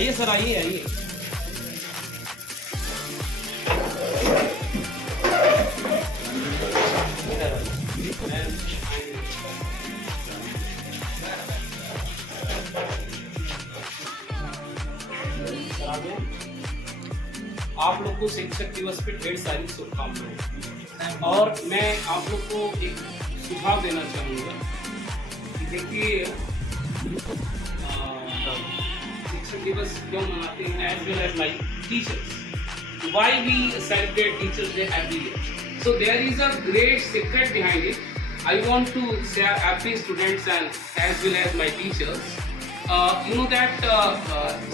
आइए सर, आइए आइए। आप लोग को शिक्षक दिवस पे ढेर सारी शुभकामनाएं, और मैं आप लोग को एक सुझाव देना चाहूँगा कि देखिए, शिक्षक दिवस क्यों मनाते हैं, as well as like teachers, why we celebrate teachers day every year. So there is a great secret behind it. I want to say happy students and as well as my teachers. You know that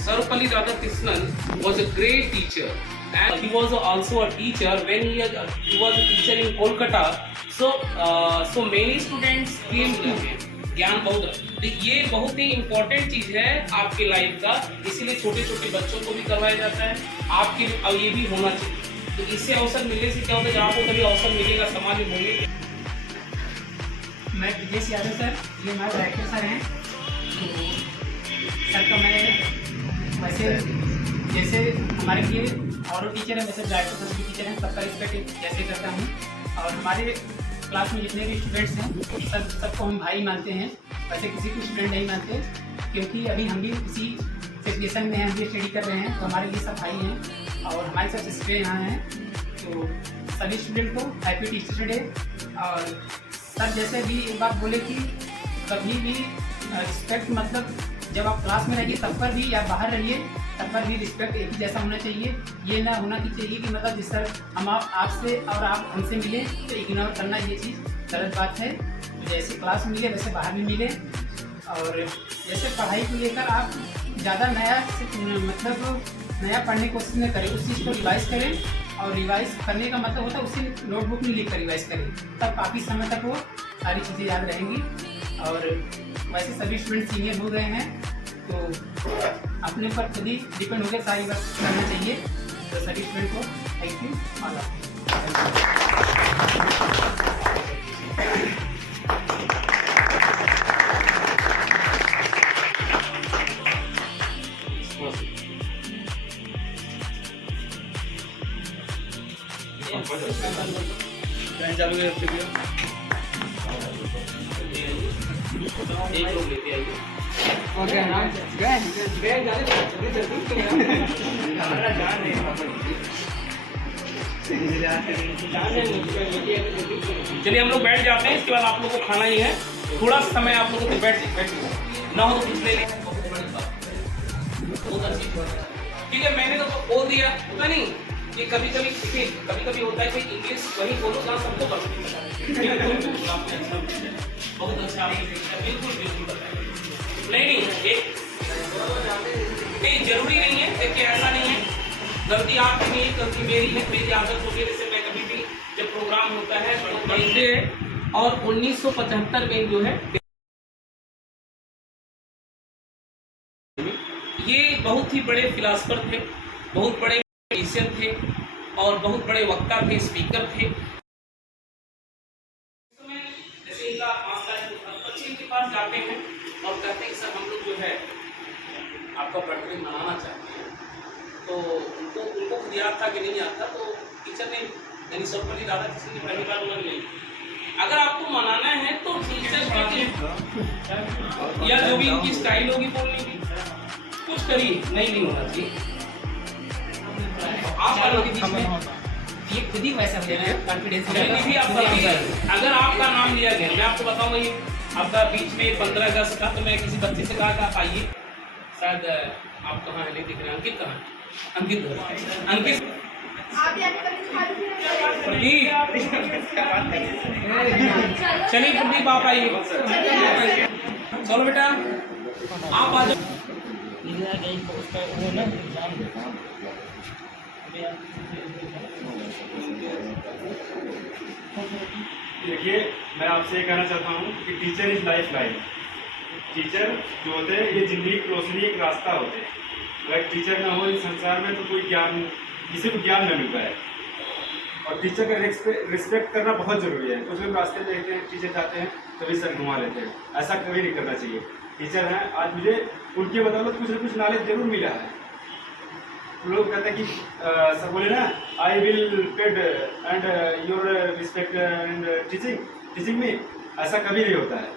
Sarvapalli Radhakrishnan was a great teacher, and he was also a teacher when he was a teacher in Kolkata. So many students came to him. ज्ञान बहुत, तो ये बहुत ही important चीज है आपके life का, इसीलिए छोटे छोटे बच्चों को भी करवाया जाता है आपके, और ये भी होना चाहिए। तो इससे अवसर मिलने से क्या होता है, जब आपको कभी अवसर मिलेगा समाज में बोलिए। मैं ब्रजेश यादव सर, ये हमारे डायरेक्टर सर हैं। तो सर का मैं वैसे जैसे हमारे लिए और टीचर हैं, वैसे डायरेक्टर सर भी टीचर हैं, सबका रिस्पेक्ट जैसे करता हूँ। और हमारे क्लास में जितने भी स्टूडेंट्स हैं सबको हम भाई मानते हैं, वैसे किसी को स्टूडेंट नहीं मानते, क्योंकि अभी हम भी इसी सिचुएशन में हैं, हम भी स्टडी कर रहे हैं, तो हमारे लिए सब भाई हैं और हमारे सब सिस्टरें यहाँ हैं। तो सभी स्टूडेंट को हैप्पी टीचर्स डे। और सर जैसे भी एक बात बोले कि कभी भी रिस्पेक्ट, मतलब जब आप क्लास में रहिए तब पर भी या बाहर रहिए तब पर भी रिस्पेक्ट एक ही जैसा होना चाहिए। ये ना होना चाहिए कि मतलब जिस तरह हम आपसे और आप हमसे मिले तो इग्नोर करना, ये चीज़ गलत बात है। तो जैसे क्लास में मिले वैसे बाहर भी मिले। और जैसे पढ़ाई को लेकर आप ज़्यादा मतलब नया पढ़ने की कोशिश न करें, उस चीज़ को रिवाइज़ करें। और रिवाइज करने का मतलब होता है उसी नोटबुक में लिख कर रिवाइज करें, तब काफ़ी समय तक वो सारी चीज़ें याद रहेंगी। और वैसे सभी स्टूडेंट सीनियर हो गए हैं, तो अपने पर खुद ही डिपेंड होकर सारी बात करना चाहिए। तो सभी स्टूडेंट को थैंक यू। चालू है, एक लोग लेते आइए। चलिए हम लोग बैठ जाते हैं, इसके बाद आप लोग को खाना ही है, थोड़ा समय आप लोगों को बैठ ना हो तो कुछ ले लें। ठीक है, मैंने तो बोल दिया, पता नहीं ये कभी कभी होता है कि इंग्लिश वही बोलो जहाँ सबको पता बहुत अच्छा, बिल्कुल बताएं। नहीं नहीं जरूरी नहीं है, देखिए ऐसा नहीं है, गलती आपकी नहीं है, गलती मेरी है, मेरी आदत होगी। जैसे मैं कभी भी जब प्रोग्राम होता है तो बर्थडे है, और 1975 में जो है ये बहुत ही बड़े फिलासफर थे, बहुत बड़े म्यूजिशियन थे और बहुत बड़े वक्ता थे, स्पीकर थे। जैसे इनका बच्चे के पास जाते हैं और कहते हैं सर हम लोग जो है आपका बर्थडे मनाना चाहते हैं, तो उनको खुद याद था कि नहीं याद था, तो टीचर ने यानी सर्वपल्ली राधाकृष्णन ने पहली बार उन्होंने ली, अगर आपको मनाना है तो टीचर या जो भी इनकी स्टाइल होगी बोलने की कुछ करिए, नहीं होना चाहिए। ये खुद ही वैसा हो जाएगा, कॉन्फिडेंस भी आपका, अगर आपका नाम लिया गया, मैं आपको बताऊंगा, ये आपका बीच में 15 अगस्त का, तो मैं किसी बच्चे से कहा था आइए, शायद आप कहाँ है, नहीं दिख रहे, अंकित कहाँ है, अंकित चलिए प्रदीप आप आइए, चलो बेटा आप आ जाओ। देखिए, मैं आपसे ये कहना चाहता हूँ कि teacher is life line. Teacher जो होते हैं ये जिंदगी की रोशनी, एक रास्ता होते हैं। अगर टीचर ना हो इस संसार में तो कोई ज्ञान, किसी को ज्ञान न मिल पाए। और टीचर का रिस्पेक्ट करना बहुत ज़रूरी है। कुछ लोग रास्ते में देखते हैं टीचर जाते हैं कभी सर घुमा लेते हैं, ऐसा कभी नहीं करना चाहिए। टीचर हैं, आज मुझे उनके बदौलत कुछ न कुछ नॉलेज जरूर मिला है। लोग कहते हैं कि सर बोले ना, I will paid and your respect and teaching में, ऐसा कभी नहीं होता है।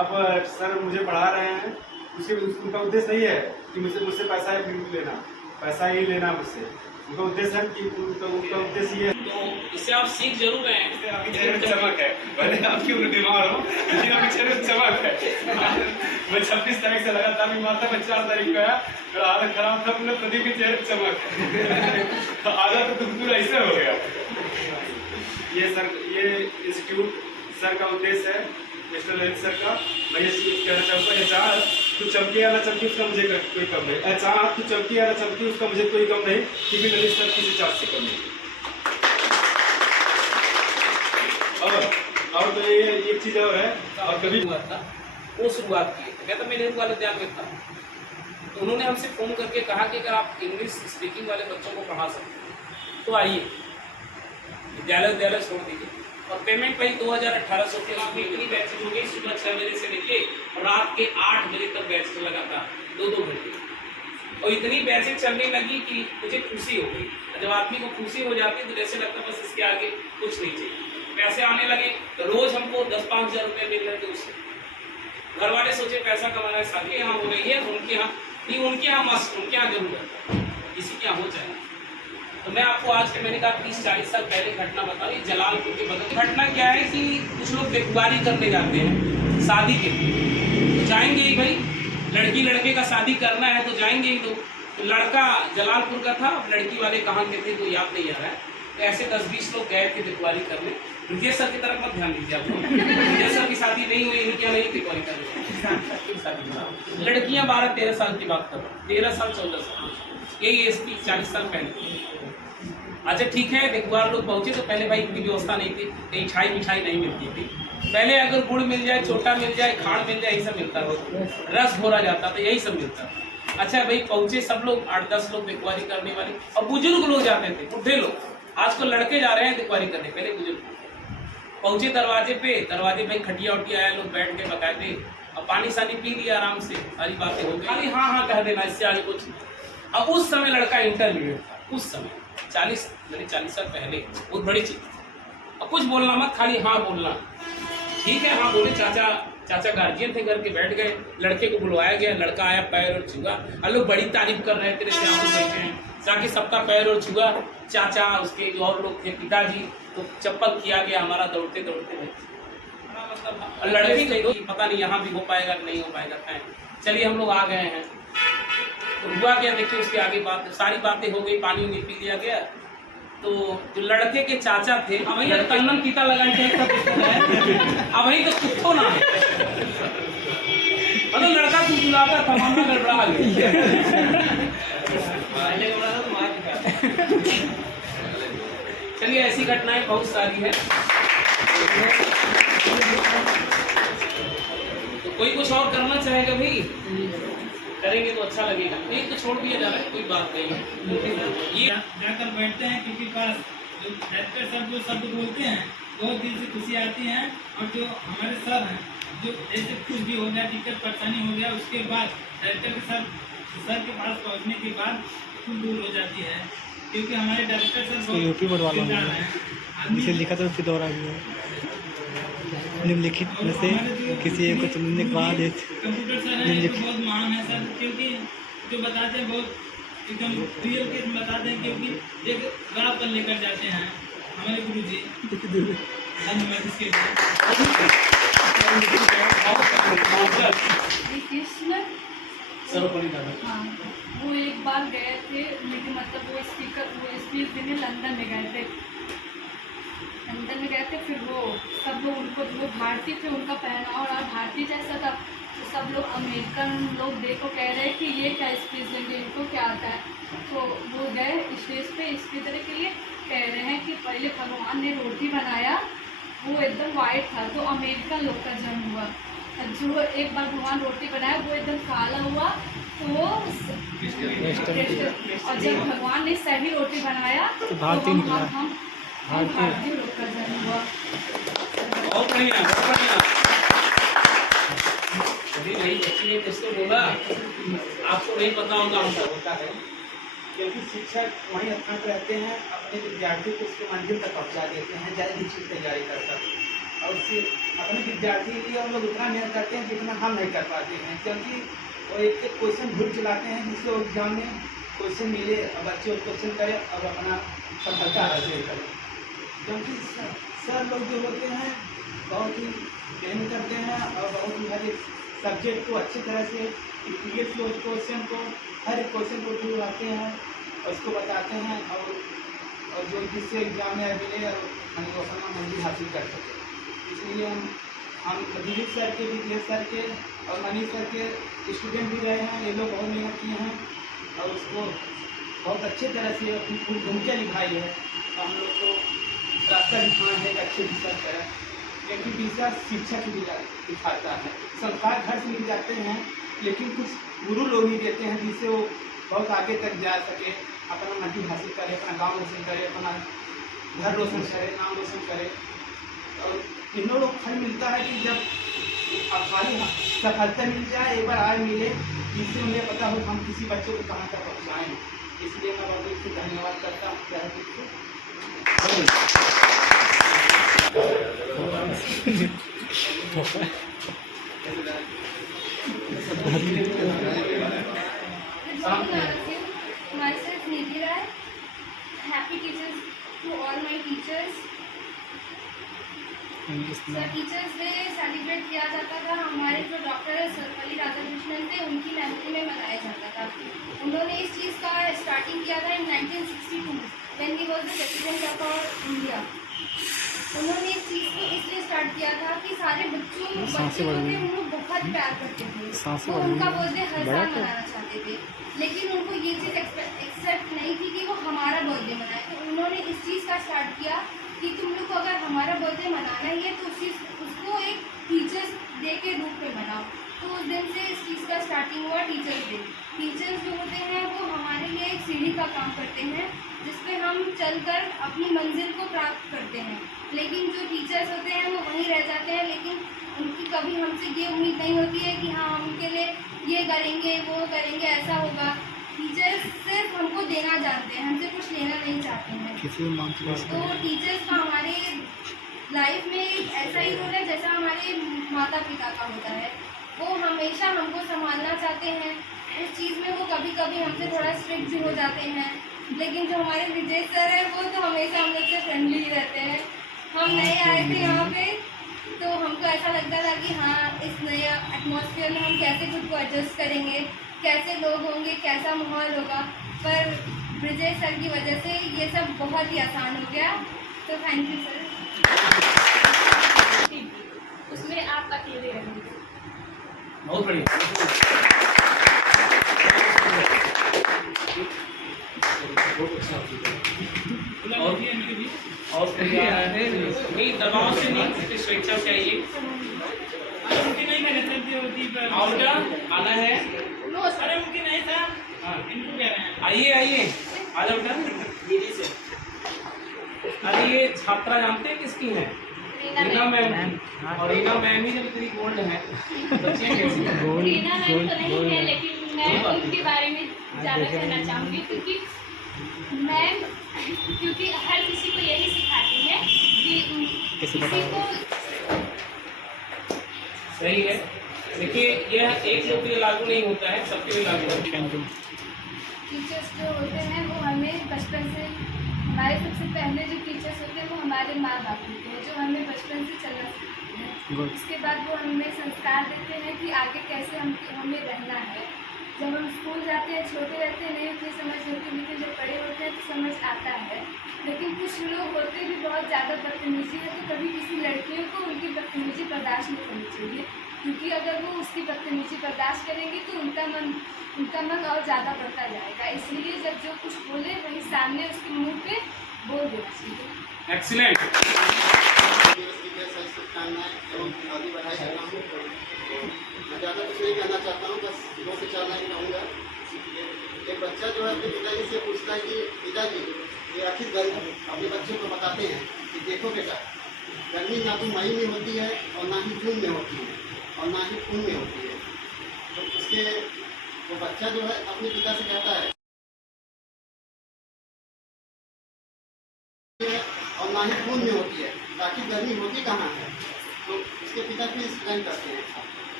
अब सर मुझे पढ़ा रहे हैं, उनका उद्देश्य नहीं है कि मुझसे पैसा ही लेना मुझसे। उनका उद्देश्य है कि उनका उद्देश्य ये है। तो इससे आप सीख जरूर रहे हैं। आपके चेहरे पे चमक है, भले आपकी उम्र बीमार हो, लेकिन आपके चेहरे पे चमक है। मैं 26 तारीख से लगातार बीमार था, मैं 4 तारीख को आया, मेरा हालत खराब था, मतलब प्रदीप के चेहरे पे चमक है। आधा तो दुख ऐसे हो गया। ये इंस्टीट्यूट सर का उद्देश्य है, मिस्टर ललित सर का। मैं ये कहना चाहूँगा, एचआर तो चमके या ना चमके उसका मुझे कोई कम नहीं, एचआर तो चमके या ना चमके उसका मुझे कोई कम नहीं, क्योंकि ललित सर किसी चार्ज से कम नहीं। और तो ये एक चीज़ और है, और कभी हुआ था वो शुरुआत की, मैं तो मेरे वाले ध्यान में था। तो उन्होंने हमसे फ़ोन करके कहा कि अगर आप इंग्लिश स्पीकिंग वाले बच्चों को पढ़ा सकते तो आइए, विद्यालय छोड़ दीजिए। और पेमेंट भाई 2018 के उसमें इतनी बैचेज हो गई, सुबह 6 बजे से लेके रात के 8 बजे तक बैचेज लगातार 2-2 घंटे, और इतनी बैचेज चलने लगी कि मुझे खुशी हो गई। जब आदमी को खुशी हो जाती है तो जैसे लगता है बस इसके आगे कुछ नहीं चाहिए। पैसे आने लगे, रोज हमको 10-5 हज़ार रुपये मिल रहे थे उससे। घर वाले सोचे पैसा कमाना है, शादी यहाँ हो रही है, उनके यहाँ नहीं, उनके यहाँ मस्त, उनके यहाँ जरूर है, किसी के यहाँ हो जाए। तो मैं आपको आज के, मैंने कहा 30-40 साल पहले घटना बता रही, जलालपुर के बगल। घटना क्या है कि कुछ लोग देखभाली करने जाते हैं शादी के लिए, तो जाएंगे ही भाई, लड़की लड़के का शादी करना है तो जाएंगे ही। तो लड़का जलालपुर का था, लड़की वाले कहाँ के थे तो याद नहीं आ रहा है। तो ऐसे 10-20 लोग गए थे देखभाली करने। विजय सर की तरफ मत ध्यान दीजिए आप लोग, विजय सर की शादी नहीं हुई, इनके नहीं देखभाली करने। लड़कियां 12-13 साल की बात कर रहा हूँ, 13 साल 14 साल, यही एसपी 40 साल पहले। अच्छा ठीक है, देखभाल लोग पहुंचे तो पहले भाई इतनी व्यवस्था नहीं थी, कहीं मिठाई नहीं मिलती थी। पहले अगर गुड़ मिल जाए, छोटा मिल जाए, खाड़ मिल जाए, यही सब मिलता था, रस घोरा जाता था, यही सब मिलता था। अच्छा भाई पहुंचे सब लोग, 8-10 लोग देखभाली करने वाले, और बुजुर्ग लोग जाते थे, बुढ़े लोग। आजकल लड़के जा रहे हैं देखभाली करने, पहले बुजुर्ग पहुंचे दरवाजे भाई खटिया उटिया आया, लोग बैठ के बकायदे, अब पानी सानी पी लिया आराम से, सारी बातें हो गई, खाली हाँ कह देना, इससे आगे कुछ नहीं। अब उस समय लड़का इंटरमीडिएट था, उस समय 40 साल पहले, बहुत बड़ी चीज। अब कुछ बोलना मत, खाली हाँ बोलना। ठीक है हाँ बोले। चाचा गार्जियन थे, घर के बैठ गए, लड़के को बुलवाया गया, लड़का आया, पैर और छुआ, और लोग बड़ी तारीफ कर रहे थे, बैठे हैं, जाके सबका पैर और छुआ, चाचा उसके जो और लोग थे, पिताजी, तो चप्पल किया गया हमारा, दौड़ते मतलब लड़के को पता नहीं यहाँ भी हो पाएगा कि नहीं हो पाएगा। चलिए हम लोग आ गए हैं, तो हुआ क्या देखिए, उसके आगे सारी बातें हो गई, पानी उनी पी लिया गया। तो जो लड़के के चाचा थे, अब वही कन्नन कीता लगा के अब वही तो कुत्तो ना है, मतलब लड़का कुछ बुलाता था, मामला गड़बड़ा गया। चलिए ऐसी घटनाएं बहुत सारी है। तो कोई कुछ और करना चाहेगा भाई, करेंगे तो अच्छा लगेगा, नहीं तो छोड़ दिया जा रहा है, कोई बात नहीं है। ये जाकर बैठते हैं, क्योंकि पास जो डायरेक्टर सर जो शब्द बोलते हैं बहुत दिल से खुशी आती है। और जो हमारे सर हैं, जो जैसे कुछ भी हो गया, दिक्कत परेशानी हो गया, उसके बाद डायरेक्टर के सर के पास पहुंचने के बाद खुद दूर हो जाती है, क्योंकि हमारे डायरेक्टर सर बहुत दिलदार हैं। इसे लिखा तो उसके दौरान निम्नलिखित में से किसी एक को चुनने के बाद कंप्यूटर सर हैं, बहुत महान है सर, क्योंकि जो बताते हैं बहुत एकदम रियल केस बताते हैं, क्योंकि एक बड़ा पल लेकर जाते हैं हमारे गुरु जी। धन्यवाद इसके लिए। हाँ, वो एक बार गए थे, लेकिन मतलब वो स्पीच देने लंदन में गए थे। फिर वो सब लोग उनको, वो भारतीय थे, उनका पहनावा और भारतीय जैसा था, तो सब लोग अमेरिकन लोग देखो कह रहे हैं कि ये क्या स्पीच देंगे, इनको क्या आता है। तो वो गए स्टेज पे स्पीच देने के लिए, कह रहे हैं कि पहले भगवान ने रोटी बनाया, वो एकदम वाइट था, तो अमेरिकन लोग का जन्म हुआ। जो एक बार भगवान रोटी बनाया वो एकदम काला हुआ, तो वो और जब भगवान ने सही रोटी बनाया तो भारतीय लोग का जन्म हुआ। बहुत बढ़िया, बहुत बढ़िया। अभी नहीं बच्ची ने कुछ तो बोला, आपको नहीं पता होगा, हमको होता है। क्योंकि शिक्षक वहीं स्थान पर रहते हैं, अपने विद्यार्थी को उसके मंजिल तक पहुंचा देते हैं, जल्दी की तैयारी कर सकते। और उससे अपने विद्यार्थी के लिए हम लोग उतना मेहनत करते हैं जितना हम नहीं कर पाते हैं, क्योंकि वो एक एक क्वेश्चन ढूंढ चलाते हैं जिससे वो एग्जाम में क्वेश्चन मिले और बच्चे वो क्वेश्चन करें और अपना सफलता हासिल करें। क्योंकि सर लोग जो होते हैं बहुत ही मेहनत करते हैं और बहुत ही हर एक सब्जेक्ट को अच्छी तरह से प्रीवियस क्वेश्चन को हर एक क्वेश्चन को ढूंढाते हैं और उसको बताते हैं और जो जिससे एग्जाम में मिले और हम लोग अपना मंजिल हासिल कर सकें। इसलिए हम दिलीप सर के, विद्येश सर के और मनीष सर के स्टूडेंट भी रहे हैं। ये लोग बहुत मेहनत किए हैं और उसको बहुत अच्छे तरह से अपनी पूरी भूमिका निभाई है। तो हम लोग को रास्ता दिखाना है एक अच्छे दिशा पर, क्योंकि दिशा शिक्षक ही दिखाता है। संस्कार घर से मिल जाते हैं लेकिन कुछ गुरु लोग ही देते हैं जिससे वो बहुत आगे तक जा सके, अपना मंजिल हासिल करे, अपना गाँव रोशन करे, अपना घर रोशन करे, नाम रोशन करे। और इन लोगों को फल मिलता है कि जब खाली सफलता मिल जाए, एक बार आए मिले, जिससे उन्हें पता हो हम किसी बच्चे को कहाँ तक पहुँचाएँ। इसलिए मैं बहुत ही धन्यवाद करता हूँ। क्या Myself Nidhi Rai. Happy teachers to all my teachers. Sir teachers day celebrate किया जाता था, हमारे जो डॉक्टर सर्वपल्ली राधाकृष्णन थे उनकी मेमोरी में मनाया जाता था। उन्होंने इस चीज़ का स्टार्टिंग किया था in 1962 when he was the president of our India. उन्होंने इस चीज़ को इसलिए स्टार्ट किया था कि सारे बच्चे जो थे वो बहुत प्यार करते थे, वो उनका बर्थडे हर साल मनाना चाहते थे, लेकिन उनको ये चीज़ एक्सेप्ट नहीं थी कि वो हमारा बर्थडे मनाए। तो उन्होंने इस चीज़ का स्टार्ट किया कि तुम लोग को अगर हमारा बर्थडे मनाना ही है तो उसको एक टीचर्स डे के रूप में मनाओ। तो उस दिन से इस चीज़ का स्टार्टिंग हुआ टीचर्स डे। टीचर्स जो होते हैं वो हमारे लिए एक सीढ़ी का काम करते हैं जिसपे हम चलकर अपनी मंजिल को प्राप्त करते हैं, लेकिन जो टीचर्स होते हैं वो वहीं रह जाते हैं, लेकिन उनकी कभी हमसे ये उम्मीद नहीं होती है कि हाँ हम उनके लिए ये करेंगे वो करेंगे ऐसा होगा। टीचर्स सिर्फ हमको देना जानते हैं, हमसे कुछ लेना नहीं चाहते हैं। तो टीचर्स का हमारे लाइफ में एक ऐसा ही रोल है जैसा हमारे माता पिता का होता है। वो हमेशा हमको संभालना चाहते हैं, उस चीज़ में वो कभी कभी हमसे थोड़ा स्ट्रिक्ट भी हो जाते हैं, लेकिन जो हमारे विजय सर हैं वो तो हमेशा हम लोग से फ्रेंडली ही रहते हैं। हम नए आए थे यहाँ पे तो हमको ऐसा लगता था कि हाँ इस नए एटमॉस्फेयर में हम कैसे खुद को एडजस्ट करेंगे, कैसे लोग होंगे, कैसा माहौल होगा, पर विजय सर की वजह से ये सब बहुत ही आसान हो गया। तो थैंक यू सर। उसमें आप अकेले रहेंगे। बहुत बढ़िया। और नहीं दबाव से नहीं, स्वेच्छा से आइए। ऑर्डर आना है। अरे उनकी नहीं था, इनको कह रहे हैं। आइए आइए आ जाओ दीदी से। अरे ये छात्रा जानते हैं किसकी है? रीना मैम। और रीना मैम ही जब इतनी गोल्ड है, बच्चे कैसी हैं? रीना मैम तो नहीं है, लेकिन मैं उनके बारे में ज़्यादा कहना चाहूँगी क्योंकि मैम हर किसी को यही सिखाती है कि किसी को सही है। देखिए यह एक लोग के लिए लागू नहीं होता है, सबके लिए लागू होता है। टीचर्स जो होते हैं वो हमें बचपन से, हमारे सबसे पहले जो टीचर्स होते हैं वो हमारे माँ बाप होते हैं, जो हमें बचपन से चलना सिखाते हैं। उसके बाद वो हमें संस्कार देते हैं कि आगे कैसे हमें रहना है। जब हम स्कूल जाते हैं छोटे रहते हैं नहीं उतनी समझ होती, लेकिन जब बड़े होते हैं तो समझ आता है। लेकिन कुछ लोग होते भी बहुत ज़्यादा बदतमीजी है, तो कभी किसी लड़कियों को उनकी बदतमीजी बर्दाश्त नहीं करनी चाहिए, क्योंकि अगर वो उसकी बदतमीजी बर्दाश्त करेंगी तो उनका मन और ज़्यादा बढ़ता जाएगा। इसलिए जब जो कुछ बोले वही सामने उसके मुंह पे बोल देना चाहिए। एक्सीलेंट। मैं ज़्यादा कुछ नहीं कहना चाहता हूँ, बस 2 से 4 लाइन कहूँगा। एक बच्चा जो है अपने पिताजी से पूछता है कि पिताजी ये आखिर गर्मी, अपने बच्चों को बताते हैं कि देखो बेटा गर्मी ना तो मई में होती है और ना ही जून में होती है और ना ही खून में होती है। तो उसके वो बच्चा जो है अपने पिता से कहता है ही खून में होती है। ताकि गर्मी होती कहाँ है, तो उसके पिता फिर एक्सप्लेन करते हैं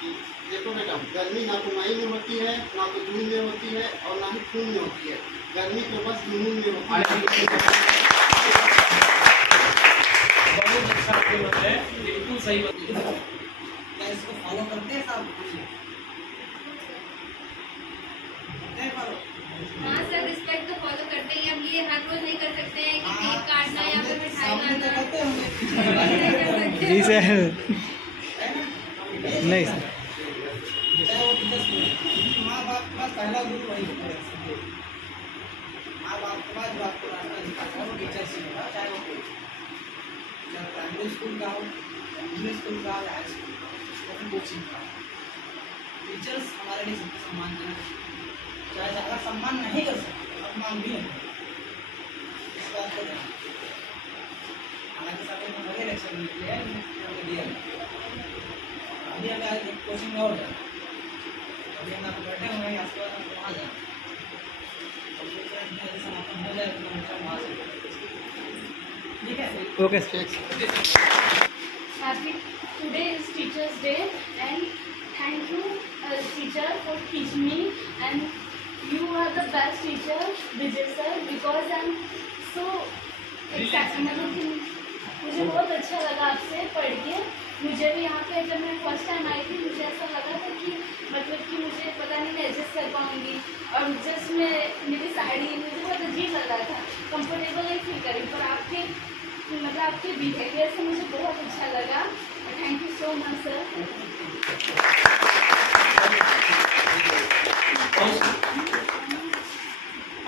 कि देखो बेटा, गर्मी ना तो मई में होती है, ना तो जून में होती है, और ना ही खून में होती है। गर्मी तो बस जुनून में होती है। बहुत अच्छा आपने बताया, बिल्कुल सही बताया। क्या इसको फॉलो करते हैं सब? करते हैं follow? हाँ सर, रिस्पेक्ट तो फॉलो करते हैं। अब ये हर रोज नहीं कर सकते हैं कि केक काटना या फिर मिठाई सामने तो लाना। करते होंगे। नहीं कर सकते। जी सर है ना? नहीं सर चाहे वो टीचर्स में, माँ बाप का पहला गुरु वही होता है। माँ बाप के बाद जो आपको रास्ता दिखाता है वो टीचर्स ही होगा, चाहे वो कोई, चाहे प्राइमरी स्कूल का हो, इंग्लिश स्कूल का हो, या हाई स्कूल का हो, या फिर कोचिंग का हो। टीचर्स हमारे लिए सबको सम्मान देना, चाहे अगर सम्मान नहीं कर सकते अपमान भी नहीं, इस बात को ध्यान रखें। हालांकि सब ने बड़े लेक्चर निकले हैं, हमने दिया है। अभी हमें आज कोचिंग में और जाना, अभी हम आपको बैठे हुए हैं, आसपास हम वहाँ जाना, और जैसे समापन हो जाए तो हम वहाँ से, ठीक है? Okay sir Happy today is Teachers Day, and thank you teacher for teaching me, and you are the best teacher, Vijay sir, because I'm so excited. मतलब कि मुझे बहुत अच्छा लगा आपसे पढ़ के। मुझे भी यहाँ पे जब मैं फर्स्ट टाइम आई थी, मुझे ऐसा लगा था कि मतलब कि मुझे पता नहीं मैं एडजस्ट कर पाऊँगी, और जस्ट मैं मेरी साड़ी मुझे बहुत अजीब लग रहा था, कंफर्टेबल नहीं फील करी, पर आपके मतलब आपके बिहेवियर से मुझे बहुत अच्छा लगा। Thank you so much sir.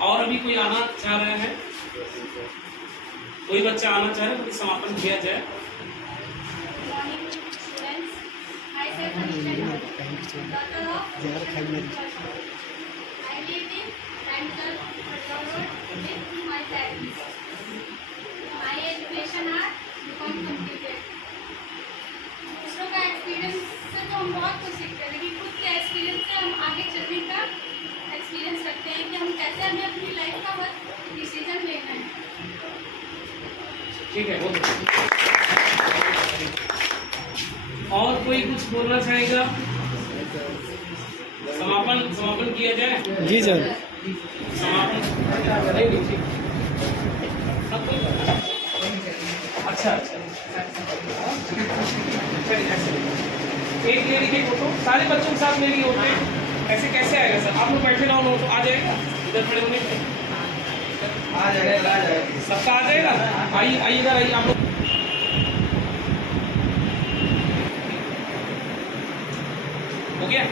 और अभी कोई आना चाह रहा है? कोई बच्चा आना चाह रहा है तो समापन किया जाए। Morning students, hi sir, doctor of यार खाई मेरी I live in Bangalore, Patna Road with my parents. My education are become completed. दूसरों का एक्सपीरियंस से तो हम बहुत कुछ सीखते हैं, लेकिन खुद के एक्सपीरियंस से हम आगे चलने का एक्सपीरियंस रखते हैं कि हम कैसे हमें अपनी लाइफ का बस डिसीजन लेना है। ठीक है, बहुत अच्छा। और कोई कुछ बोलना चाहेगा? समापन किया जाए। जी सर समापन नहीं, ठीक। अब कोई अच्छा एक ले लीजिए फोटो, सारे बच्चों के साथ ले लिए होते हैं, ऐसे कैसे आएगा सर? आप लोग बैठे रहो तो आ जाएगा, इधर खड़े होने पे आ जाएगा, सबका आ जाएगा। आइए इधर आइए आप लोग। हो गया?